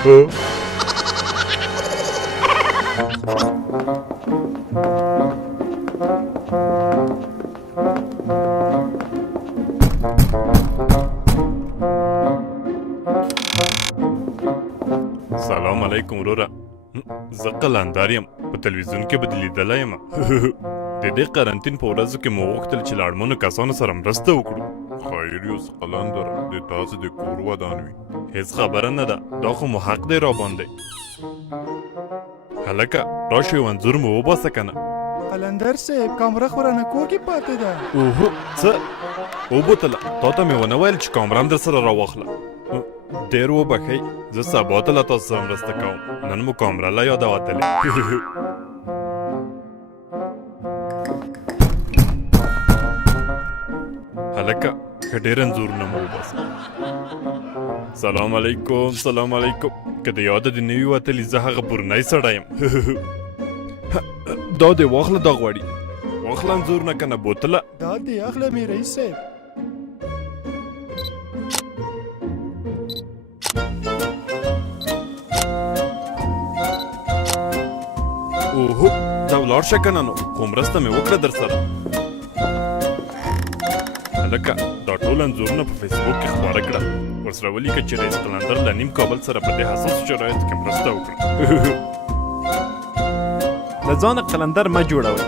سلام علیکم وروره. زه قلندر یم، په تلویزیون کې به دې لیدلی یم. د دې قرنطین په ورځو کې مو غوښتل چې له اړمنو کسانو سره مرسته وکړو. خیر یوس قلندره، د تاسې د کور ودان وي. هیڅ خبره نه ده، دا خو مو حق دی راباندې. هلکه راشئ یو انځور مو وباسه که نه. قلندر صاحب کامره خو رانه کور کې پاتې ده. اوهو څه وبوتله، تا ته مې ونه ویل چې کامره هم در سره راواخله. ډېر وبښئ، زه سبا ته له تاسو سره مرسته کوم. نن مو کامره له یاده وتلې. هلکه ښه ډېر انځورونه مو وباسه. سلام علیکم، سلام علیکم. که د یاده دې نه وي وتلي زه هغه پورنی سړی یم. دا دې واخله، دا غواړي. واخله انځورونه که نه بوتله. دا دې اخله مې رئیس صاحب. اوهو دا ولاړ شه که نه نو، خو مرسته مې وکړه در سره. هلکه دا ټول انځورونه په فیسبوک کې خپاره کړه. ورسره ولیکه چې رئیس قلندر له نیم کابل سره په دې حساسو شرایطو کې مرسته وکړه. له ځانه قلندر مه جوړوئ.